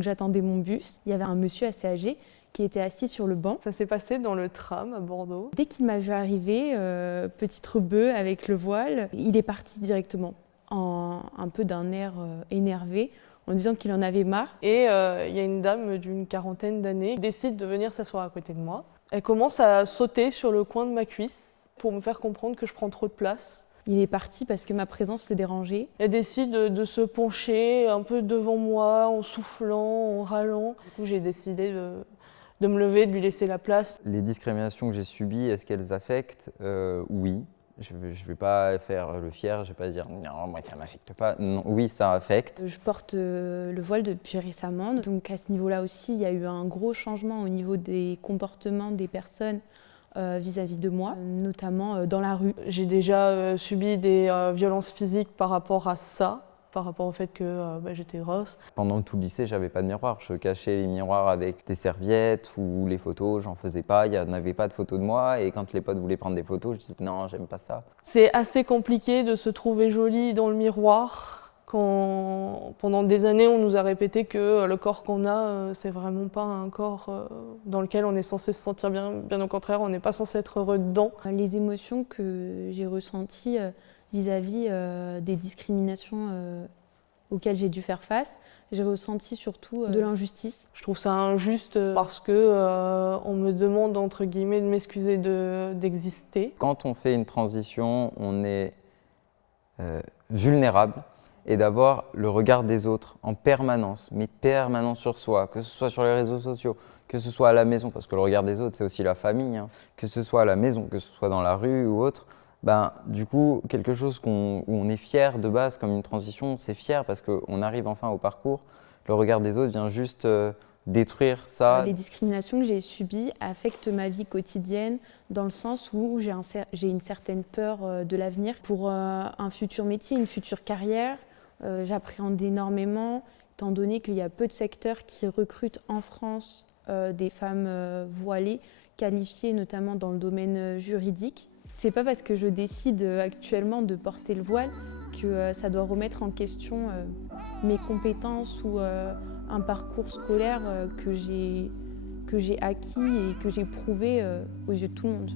Donc j'attendais mon bus, il y avait un monsieur assez âgé qui était assis sur le banc. Ça s'est passé dans le tram à Bordeaux. Dès qu'il m'a vu arriver, petite rebeu avec le voile, il est parti directement, un peu d'un air énervé, en disant qu'il en avait marre. Et il y a une dame d'une quarantaine d'années qui décide de venir s'asseoir à côté de moi. Elle commence à sauter sur le coin de ma cuisse pour me faire comprendre que je prends trop de place. Il est parti parce que ma présence le dérangeait. Elle décide de se pencher un peu devant moi, en soufflant, en râlant. Du coup, j'ai décidé de me lever, de lui laisser la place. Les discriminations que j'ai subies, est-ce qu'elles affectent? Oui. Je vais pas faire le fier, je vais pas dire non, moi ça m'affecte pas. Non, oui, ça affecte. Je porte le voile depuis récemment, donc à ce niveau-là aussi, il y a eu un gros changement au niveau des comportements des personnes vis-à-vis de moi, notamment dans la rue. J'ai déjà subi des violences physiques par rapport à ça, par rapport au fait que j'étais grosse. Pendant tout le lycée, j'avais pas de miroir. Je cachais les miroirs avec des serviettes ou les photos, j'en faisais pas. Il n'y en avait pas de photos de moi. Et quand les potes voulaient prendre des photos, je disais non, j'aime pas ça. C'est assez compliqué de se trouver jolie dans le miroir. Quand pendant des années, on nous a répété que le corps qu'on a, c'est vraiment pas un corps dans lequel on est censé se sentir bien. Bien au contraire, on n'est pas censé être heureux dedans. Les émotions que j'ai ressenties vis-à-vis des discriminations auxquelles j'ai dû faire face, j'ai ressenti surtout de l'injustice. Je trouve ça injuste parce que on me demande entre guillemets de m'excuser d'exister. Quand on fait une transition, on est vulnérable et d'avoir le regard des autres en permanence, mais permanent sur soi, que ce soit sur les réseaux sociaux, que ce soit à la maison, parce que le regard des autres, c'est aussi la famille, hein, que ce soit à la maison, que ce soit dans la rue ou autre. Du coup, quelque chose où on est fier de base, comme une transition, c'est fier parce qu'on arrive enfin au parcours. Le regard des autres vient juste détruire ça. Les discriminations que j'ai subies affectent ma vie quotidienne dans le sens où j'ai une certaine peur de l'avenir. Pour un futur métier, une future carrière, j'appréhende énormément, étant donné qu'il y a peu de secteurs qui recrutent en France des femmes voilées, qualifiées notamment dans le domaine juridique. C'est pas parce que je décide actuellement de porter le voile que ça doit remettre en question mes compétences ou un parcours scolaire que j'ai acquis et que j'ai prouvé aux yeux de tout le monde.